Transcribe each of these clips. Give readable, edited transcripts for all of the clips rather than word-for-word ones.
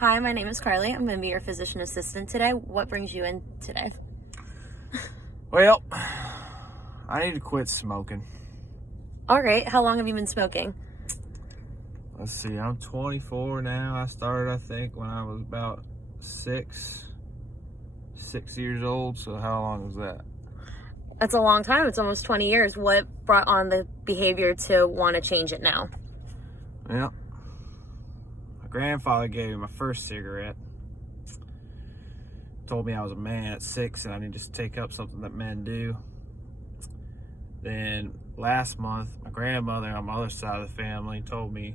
Hi, my name is Carly. I'm going to be your physician assistant today. What brings you in today? Well, I need to quit smoking. All right. How long have you been smoking? Let's see, I'm 24 now. I started, I think, when I was about six years old. So how long was that? That's a long time. It's almost 20 years. What brought on the behavior to want to change it now? Well, my grandfather gave me my first cigarette. Told me I was a man at 6 and I need to take up something that men do. Then last month, my grandmother on my other side of the family told me,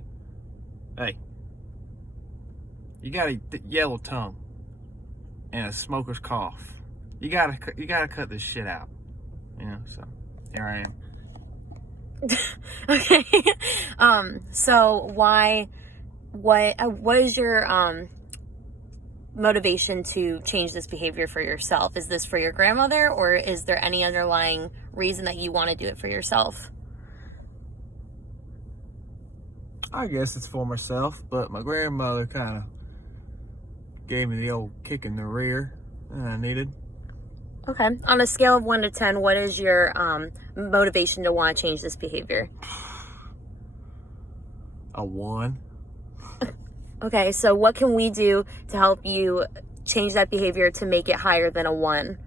hey, you got a yellow tongue and a smoker's cough. You gotta cut this shit out. You know, so here I am. Okay. So what is your motivation to change this behavior for yourself? Is this for your grandmother, or is there any underlying reason that you want to do it for yourself? I guess it's for myself, but my grandmother kind of gave me the old kick in the rear that I needed. Okay. On a scale of 1 to 10, what is your motivation to want to change this behavior? A 1. Okay, so what can we do to help you change that behavior to make it higher than a 1?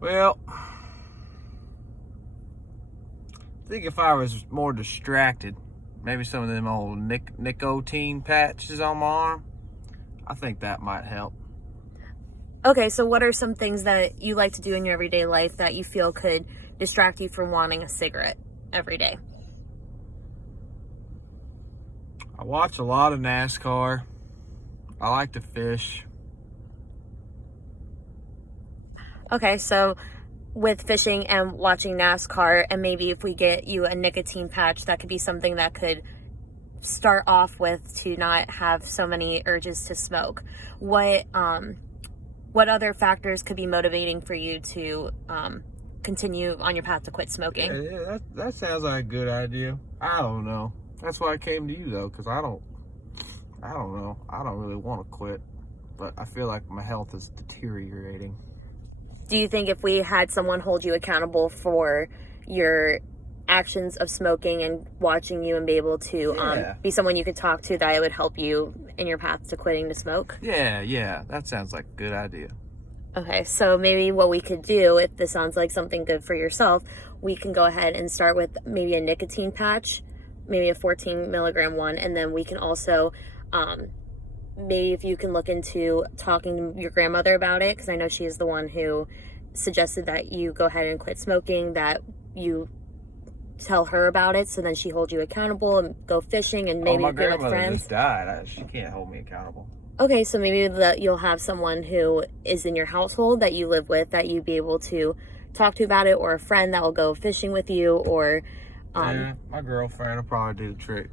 Well, I think if I was more distracted, maybe some of them old nicotine patches on my arm, I think that might help. Okay, so what are some things that you like to do in your everyday life that you feel could distract you from wanting a cigarette every day? I watch a lot of NASCAR. I like to fish. Okay, so with fishing and watching NASCAR, and maybe if we get you a nicotine patch, that could be something that could start off with to not have so many urges to smoke. What other factors could be motivating for you to continue on your path to quit smoking? Yeah, that sounds like a good idea. I don't know. That's why I came to you though, because I don't know. I don't really want to quit, but I feel like my health is deteriorating. Do you think if we had someone hold you accountable for your actions of smoking and watching you and be able to be someone you could talk to, that it would help you in your path to quitting to smoke? Yeah, that sounds like a good idea. Okay, so maybe what we could do, if this sounds like something good for yourself, we can go ahead and start with maybe a nicotine patch, maybe a 14 milligram one, and then we can also maybe if you can look into talking to your grandmother about it, because I know she is the one who suggested that you go ahead and quit smoking, that you tell her about it, so then she holds you accountable and go fishing and maybe my be with grandmother friends. just died. She can't hold me accountable. Okay, so maybe you'll have someone who is in your household that you live with that you'd be able to talk to about it, or a friend that will go fishing with you, or yeah, my girlfriend will probably do the trick.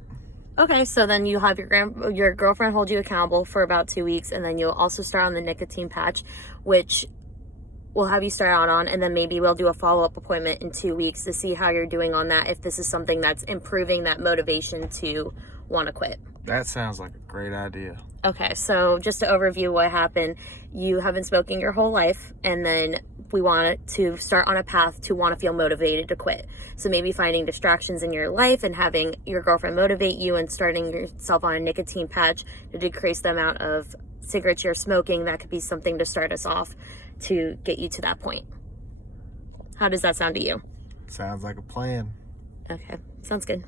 Okay, so then you have your girlfriend hold you accountable for about 2 weeks, and then you'll also start on the nicotine patch, which we'll have you start out on, and then maybe we'll do a follow-up appointment in 2 weeks to see how you're doing on that, if this is something that's improving that motivation to want to quit. That sounds like a great idea. Okay, so just to overview what happened, you have been smoking your whole life, and then we want to start on a path to want to feel motivated to quit. So maybe finding distractions in your life and having your girlfriend motivate you and starting yourself on a nicotine patch to decrease the amount of cigarettes you're smoking. That could be something to start us off to get you to that point. How does that sound to you? Sounds like a plan. Okay, sounds good.